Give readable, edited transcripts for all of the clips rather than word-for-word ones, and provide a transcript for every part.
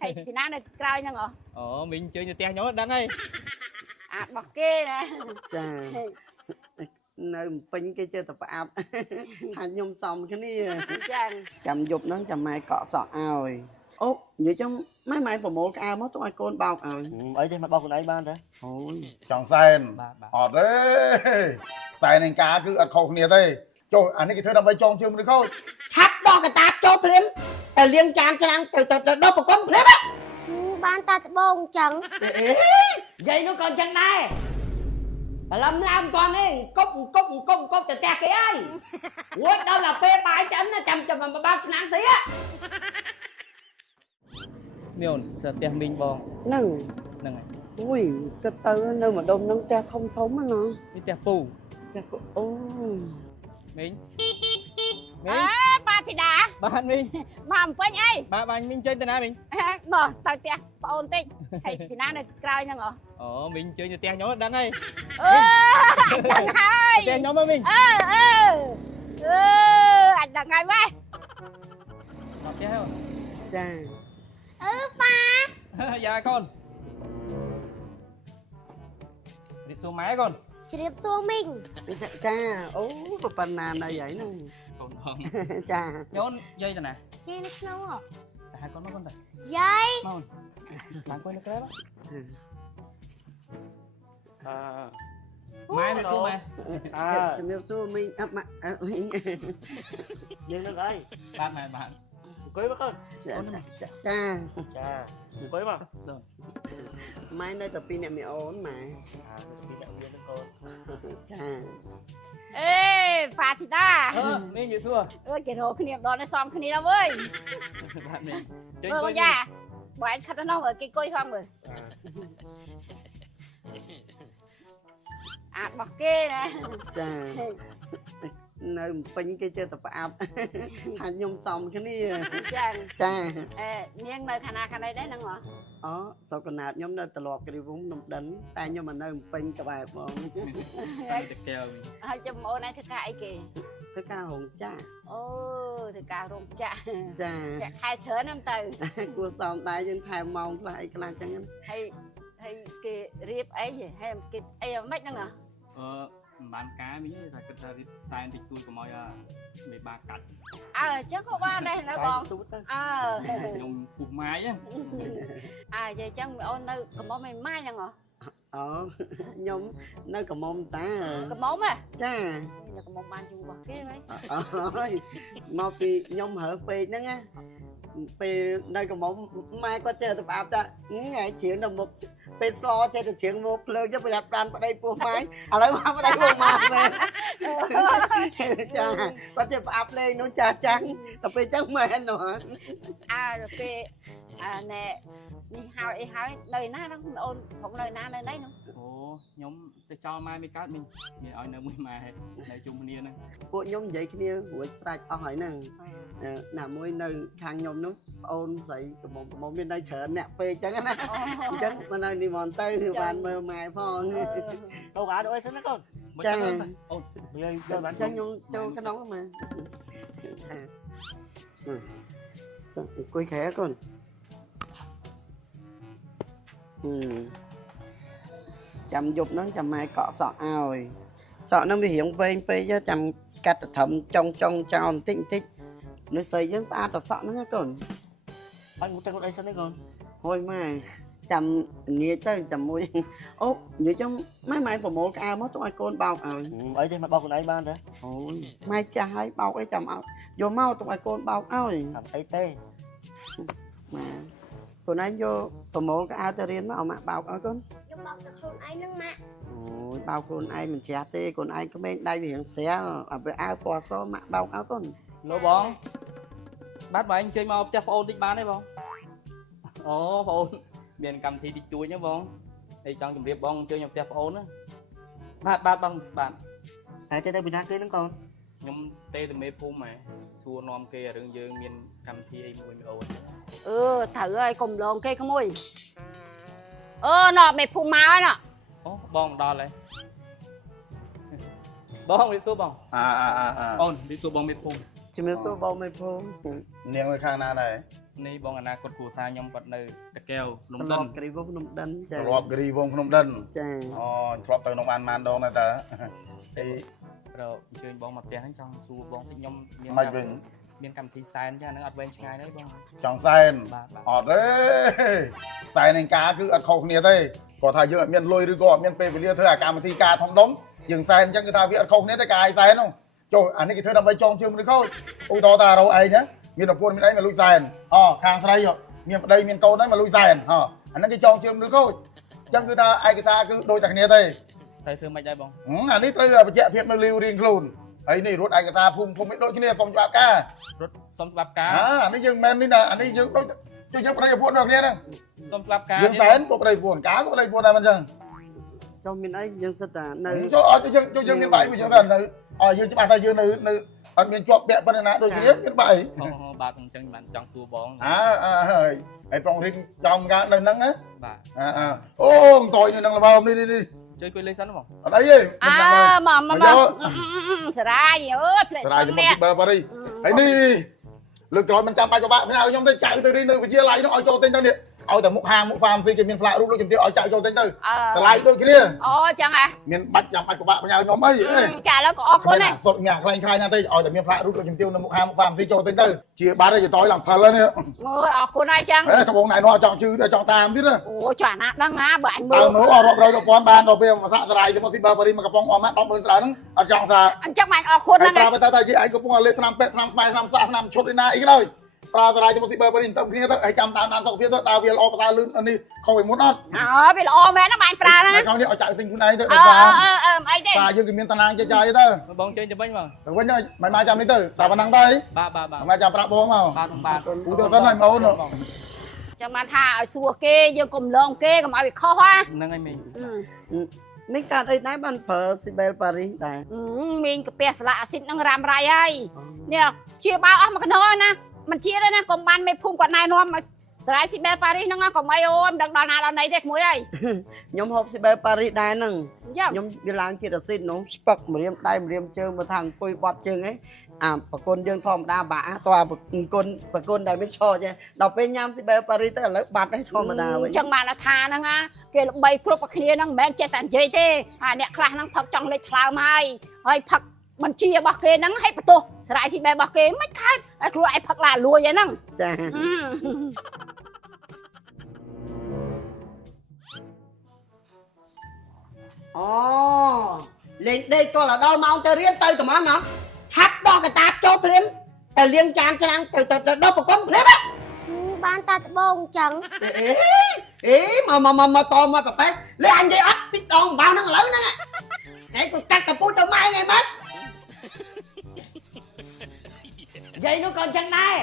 thầy thì nó được cào nhá ngỏ mình chơi như te nhó đắng ấy à bọc kê nè nơi pin cái chơi tập áp hành nhung xong cái này chàng chầm dục nó chầm mai cọ sọ rồi ố vậy trong mấy mai vào một ao mất tôi con bao rồi ấy đi mà bao con ấy ban đấy ôi chẳng sen ọt đấy tại nên cá cứ ăn khâu kia đây trời anh ấy cái thơ đâm bay tròn chương được không chắp đo cái tạp cho phim ở liên trang cho đang từ đó một con phim á ban ta bông chẳng vậy nó còn chẳng đây làm con ấy cốc từ tè kia ấy quên đâu là phê bài chấn chầm mà bao nắng xí á miêu sợ te mình bong nâng nâng này ui cái từ nơi mà đông nâng cha không thống á nó cái te phù ôi mình à ba thì đã bạn mình mà quên ấy bạn mình chơi tên nào mình nọ tao tia ôn tinh thầy thì nó được cào nhá ngỏ mình chơi như te nhó đắng ấy đằng hai te nhó với mình anh đằng hai vậy học te không cha ba dạ con đi xuống máy con chỉ điệp xuống mình cha phần nào này vậy nè còn không cha nhón dây rồi nè dây nó snow hả hai con nó con này dây mau bạn quên được cái đó máy mày xuống mày chấm số mình mình nhưng nó đây bạn cưới bác ơi cha cha cưới mà mai nơi tập pin này mẹ ổn mà đi đạo viên con cha ê pha thì đã mình như thua cái đồ cái niệm đó nó xong cái này đâu ơi bạn mình chơi vâng coi dạ bọn anh khát nó ở cái côi không rồi à bọc kê nè cha nơi pin cái chơi tập áp hành nhung xong cái này chàng cha niên nơi khana đây đấy nè ngỏ sau còn nạt nhóm nơi tờ lọt cái đi vốn nộp đánh tay nhưng mà nơi pin các bài bọn được kèo hai chấm ô này thức cãi kì thức ca hồn cha ô thức cà rồng cha cha hai thớ năm từ cua xong tay trên thèm mong lại cái lan chẳng hay cái riệp ấy gì hay cái ấy mấy nè ngỏ bán cá mỹ là cái ta sai thì tôi của mọi để ba cắt chứ không qua đây nó còn dùng cục máy á vậy chẳng ôn nơi cầm bóng mày mai nè ngỏ nhóm nơi cầm mông ta cầm bóng à cha là cầm bóng ban chung bọc kia mấy mau thì nhóm hở phê đó nha phê nơi cầm mông mai qua chơi tập áp ta ngày chuyện là một phê so chơi được chuyện một lơ cho phải đặt đàn vào đây buông máy lấy vào đây buông máy cha qua chơi áp lên nó cha trắng tập phê trắng mền nữa rồi phê nè đi hỏi lời na nó ôn không lời na lên đấy nữa nhóm cho mai mới cắt mình ở nơi mà để chung nia nè của nhóm vậy kia của sạch hỏi nè là mỗi nơi hàng nhóm nó ôn dậy một bên đây chở nè phê chẳng á chẳng mà nơi đi mòn tây bàn mờ mài phong câu cá đôi thế con chẳng bạn chẳng nhóm cho cái nóng mà quay khẽ con chầm dục nó chầm mai cọ sọ rồi sọ nó bị hiện phê cho chầm cắt thầm trong tròn tích nó xây rất xa tập sọ nó nha con anh muốn trang đây sao đấy con thôi mà chầm nghĩa chơi chầm môi vậy trong mấy mai vào một ao mất tôi con bao rồi ấy đi mà bao con ấy ban đấy ôi mai trái bao cái chầm áo vô mau tôi con bao áo rồi làm tay tê mà con ấy vô vào một cái ao cho riêng nó mà bao áo con dùng bọc được con ấy nâng mạ ôi bao con ai mình chè tê con ai có bên đây hiện xe ở bên ao qua so mà bao áo con lỗ bóng bát bà anh chơi mau cho phone đi bán đấy bóng phone miền cầm thì đi chui nhá bóng đây trong chùm điệp bóng chơi nhập cho phone á bát băng bạn à chơi đây bị đá cưới đúng con nhóm tê từ mấy phút mà xua nom kia đừng dương miền cầm thì em mùi ồn thử ơi cùng lồn kia có mùi nọ mẹ phù máu nọ bong đo lại bong đi xuống bong ôn đi xuống bong mệt phun ជំរាបសួរបងមេភូមិ នាងនៅខាងណាដែរ នេះបងអនាគតគ្រួសារខ្ញុំគាត់នៅតាកែវភ្នំ ត្រ ដិ ឡ ន ប់គ្រីវភ្នំដិនចា ធ្លាប់គិរីវងភ្នំដិន ចា អូធ្លាប់ទៅក្នុងបានម៉ានដងដែរតើអី ប្រអញ្ជើញបងមកផ្ទះហ្នឹងចង់សួរបងតិចខ្ញុំមាន មិនវិញ មានកម្មវិធីសែនចាហ្នឹងអត់វែងឆ្ងាយទេបង ចង់សែន បាទបាទ អត់ទេសែននឹងការគឺអត់ខុសគ្នាទេគាត់ថាយើងអត់មានលុយឬក៏អត់មានពេលវេលាធ្វើអាកម្មវិធីការធំដុំយើងសែនអញ្ចឹងគឺថាវាអត់ខុសគ្នាទេការឲ្យសែនហ្នឹងចូលអានេះគេធ្វើដើម្បីចងជើងឬខូចឧទាហរណ៍ថារោឯងណាមានប្រពន្ធមានអីមកលួចសែនខាងស្រីមានប្តីមានកូនហើយមកលួចសែនអាហ្នឹងគេចងជើងឬខូចអញ្ចឹងគឺថាឯកសារគឺដូចតែគ្នាទេ ត្រូវធ្វើមិនដែរបង អានេះត្រូវបច្ចៈភាពនៅលីវរៀងខ្លួនហើយនេះរត់ឯកសារភូមិដូចគ្នាសុំច្បាប់ការ រត់សុំច្បាប់ការ អានេះយើងមិននេះណាអានេះយើងដូចជួយយើងប្តីប្រពន្ធដូចគ្នាហ្នឹង សុំច្បាប់ការ យើងសែនពុកប្តីប្រពន្ធការក៏ប្តីប្រពន្ធដែរមិនអញ្ចឹង ចុះមានអីយើងសិតតានៅ ចូលឲ្យយើងមានបាយមួយយើងទៅនៅឲ្យយើងច្បាស់ថាយើងនៅអត់មានជាប់ពាក់ប៉ុណ្ណាដូចគ្នាមានបាយ អូបាទអញ្ចឹងបានចង់សួរបង ហើយប្រុងរីងចំការនៅហ្នឹងណា បាទ អូតយនៅហ្នឹងល្មមនេះ ជួយគួយលេខសិនបង អត់អីទេ មកសារាយអើយផ្លែ តារាយមកពីប៉ារីហើយនេះលើកក្រោយមិនចាំបាច់ក៏បាក់ផ្ញើខ្ញុំទៅចៅទៅនេះនៅវិទ្យាល័យនោះឲ្យចូលទិញទៅនេះឲ្យតែមុខហាងមុខហ្វាមស៊ីគេមានផ្លាករូបលោកជំទាវឲ្យចៅចូលទិញទៅតម្លៃដូចគ្នា អូចឹងហ៎ មានបាច់ចាំបាច់ក៏បាក់ផ្ញើខ្ញុំអី ចាឥឡូវក៏អរគុណដែរ សុតញ៉ាខ្លែងខ្លាយណាស់ទេឲ្យតែមានផ្លាករូបលោកជំទាវនៅមុខហាងមុខហ្វាមស៊ីចូលទិញទៅជាបាត់ហើយតយឡើងផលនេះ មើលអរគុណហើយចឹង កំបងណៃនោះចង់ជឿទៅចង់តាមទៀតណា អូចាណាដឹងណាបើអញមើ តើ ល មើលអត់រាប់រយទៅពាន់បានដល់ពេលមកសាក់សារាយទៅមកទីបើប៉ារីមកកំប៉ុងអស់ម៉ាក់100000ស្រាហ្នឹងអត់ចង់សា អញ្ចឹងបានអរគុណ ហើយ ណាស់ ប្រាប់ទៅថាឯងកំពុងលេខឆ្នាំពេទ្យឆ្នាំស្បែកឆ្នាំសាក់ឆ្នាំឈុតឯណាអីក៏ដោយប្រើសារាយទៅមកទីបើប៉ារីទៅគ្នាទៅហើយចាំតាមដានសុខភាពទៅតើវាល្អប្រសើរលឿននេះខុសពីមុនអត់ អូវាល្អមែនណាបានប្រើណា ហើយក្នុងនេះឲ្យចាក់ទិញខ្លួនឯងទៅ អឺ ដល់ស្អាត អីទេ តែយើងគឺមានតាណាងចាយទៅ បងជើញទៅវិញបង ទៅវិញហើយមិនមកចាំនេះទៅតែប៉ុណ្ណឹងទៅ បាទ មកចាំប្រាប់បងមក បាទ ឧទាហរណ៍សិនហើយម៉ូន ចាំបានថាឲ្យសួរគេយើងកុំលងគេកុំឲ្យវាខុសហ่า ហ្នឹងហើយមីង នេះកាត់អីដែរបានប្រើស៊ីបែលប៉ារីសដែរ មីងកាពះស្លាកអាស៊ីតនឹងរ៉ាំរ៉ៃហើយនេះជាបោអស់មួយកណោណាមិនជាទេណាកុំបានមេភូមិគាត់ណែនាំឲ្យស្រ័យស៊ីបែលប៉ារីសហ្នឹងកុំអីអូមិនដឹងដល់ណាដល់ណីទេក្មួយអើយ ខ្ញុំហូបស៊ីបែលប៉ារីសដែរហ្នឹង យ៉ា ខ្ញុំវាឡើងជាតិអាស៊ីតនោះស្ពឹកម្រាមដៃម្រាមជើងមកថាអង្គុយបត់ជើងអីប្រគុណយើងធម្មតាបាក់តើប្រគុណដែលមានឈរចេះដល់ពេលញ៉ាំស៊ីបែលប៉ារីសទៅឥឡូវបាត់ហើយធម្មតាវិញ ចឹងបានថាហ្នឹងណាគេល្បីគ្រប់តែគ្នាហ្នឹងមិនមែនចេះតែនិយាយទេហើយអ្នកខ្លះហ្នឹងផឹកចង់លេចថ្លើមហើយផឹកមិនជារបស់គេហ្នឹងឲ្យបន្ទោសស្រ័យស៊ីបែលរបស់គេមិនខើតហើយខ្លួនឯងផឹកឡាលួយហ្នឹង ចា អូលេងដេកគាត់ដល់ម៉ោងទៅរៀនទៅត្មងណាឆាប់ដោះកតាបចូលភ្លាមតែលាងចានឆ្នាំងទៅដល់ប្រគុណភ្លាម បានតាត្បូងចឹង អេមកតមកប្រប៉ែលេអញនិយាយអត់តិចដងបាវហ្នឹងឥឡូវហ្នឹងឯងក៏កាត់តពូជទៅម៉ែឯងមិននិយាយនោះក៏ចឹងដែរ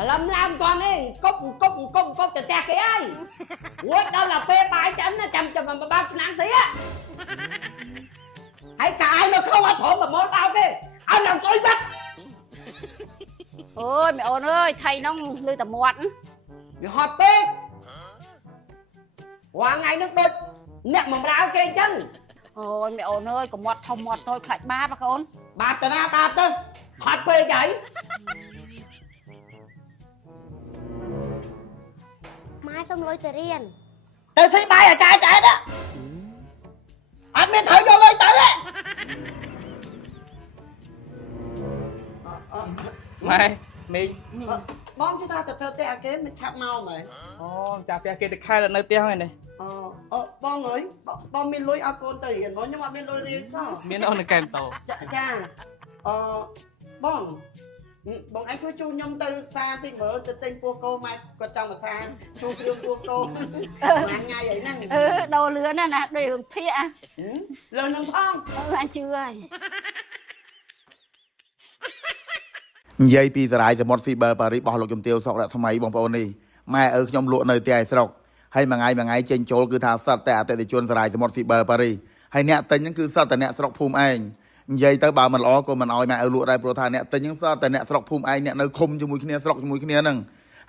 ឥឡូវឡើងតនេះកុបទៅផ្ទះគេហើយរួចដល់ដល់ពេលបាយចឹងចាំមកបាល់ឆ្នាំងស៊ីហើយកាយនៅក្នុងអត់ព្រមប្រមូលបោកទេឲ្យឡើងស្អុយបាត់ អូយមីអូនអើយថៃហ្នឹងលឺតែមាត់ វាហត់ពេករាល់ថ្ងៃហ្នឹងដូចអ្នកបំរើគេអញ្ចឹង អូយមីអូនអើយក៏មាត់ធំមាត់តូចខ្លាច់បាបកូន បាបទៅណាបាបទៅហត់ពេកហើយ ម៉ែសុំលុយទៅរៀន ទៅស៊ីបាយអាចារ្យចែកអត់មានត្រូវយកលុយទៅទេ ម៉ែមីង បងជឿថាទៅធ្វើផ្ទះអាគេមិនឆាប់មកមែន អូចាផ្ទះគេទៅខែនៅផ្ទះហ្នឹងនេះ បងអើយបងមានលុយឲ្យកូនទៅរៀនបងខ្ញុំអត់មានលុយរៀនសោះ មានអូននៅកែមតោ ចាបងអញជួយជូនខ្ញុំទៅសាតិចមើលទៅទិញពោះគោម៉ែគាត់ចង់មកសាជួគ្រឿងពោះគោមួយថ្ងៃអីហ្នឹង ដូរលឿនណាស់ដូចរឿងភាក លើនឹងផង អញជឿហើយ និយាយពីសារាយសមុទ្រស៊ីបឺប៉ារីសរបស់លោកជំទាវសុករស្មីបងប្អូននេះម៉ែឪខ្ញុំលក់នៅផ្ទះឯស្រុកហើយមួយថ្ងៃចេញចូលគឺថាសត្វតែអតិថិជនសារាយសមុទ្រស៊ីបឺប៉ារីសហើយអ្នកទិញហ្នឹងគឺសត្វតែអ្នកស្រុកភូមិឯងនិយាយទៅបើមិនល្អក៏មិនអោយម៉ែឪលក់ដែរព្រោះថាអ្នកទិញហ្នឹងសត្វតែអ្នកស្រុកភូមិឯងអ្នកនៅឃុំជាមួយគ្នាស្រុកជាមួយគ្នាហ្នឹង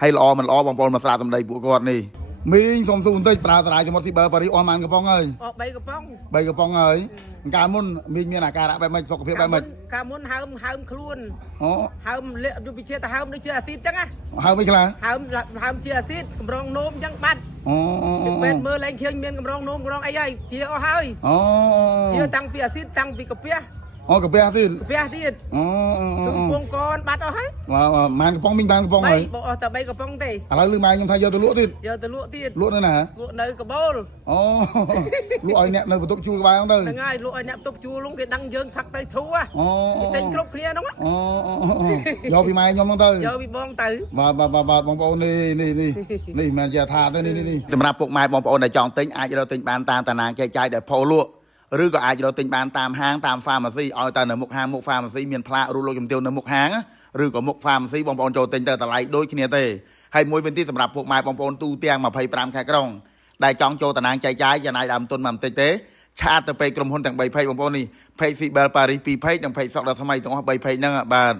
ហើយល្អមិនល្អបងប្អូនមកស្រាវសម្ដីពួកគាត់នេះ mình xong xuống tới bà tại cho một thì bà đi ôm ăn cái phong ơi អស់3កំប៉ុង bay cái phong ơi cả môn mình miền là cả đã bay mày sọc phía bay mày កាមុនហើមខ្លួន ó ហើមលាក់យុពីជាទៅហើមដូចជាអាស៊ីតចឹងណា hai mấy cái là ហើមជាអាស៊ីតកម្រងនោមចឹងបាត់ ó ó ពេទ្យមើលលែងឃើញមានកម្រងនោមកម្រងអីហើយជាអស់ហើយ ó ជាតាំងពីអាស៊ីតតាំងពីកាពះ ó cái bé thì កាពះទៀត ó គឺពងកនបាត់អស់ហើយ mà mang cái phong mình mang cái phong 3 rồi បើអស់តែ3កំប៉ុងទេ à lấy lưng mai nhưng thay giờ tôi lúa thì យកទៅលក់ទៀត lúa nữa nè លក់នៅកបូល ó lúa ai nè nơi một tốc chui cái bài không ហ្នឹង đây ហើយលក់ឲ្យអ្នកផ្ទប់ជួលនោះគេដឹងយើងផឹកទៅធូរ ó គេទិញគ្រប់គ្នាហ្នឹង ó do vì mai nhóm không tới យកពីបងទៅ bàបងប្អូននេះមិនជាថាទេនេះសម្រាប់ពុកម៉ែបងប្អូនដែលចង់ទិញអាចរកទិញបានតាមតាណាចែកចាយដែលផូលក់ឬក៏អាចរកទិញបានតាមហាងតាម pharmacy ឲ្យតែនៅមុខហាងមុខ pharmacy មានផ្លាករូបលោកជំទាវនៅមុខហាងឬក៏មុខ pharmacy បងប្អូនចូលទិញទៅតម្លៃដូចគ្នាទេហើយមួយវិញទៀតសម្រាប់ពុកម៉ែបងប្អូនទូទាំង25ខែក្រុងដែលចង់ចូលតាណាចែកចាយចំណាយដើមទុនមកបន្តិចទេឆាតទៅពេកក្រុមហ៊ុនទាំង3 page បងប្អូននេះ page Sibel Paris 2 page និង page សក់ដល់ថ្មីទាំងអស់3 page ហ្នឹងបាទ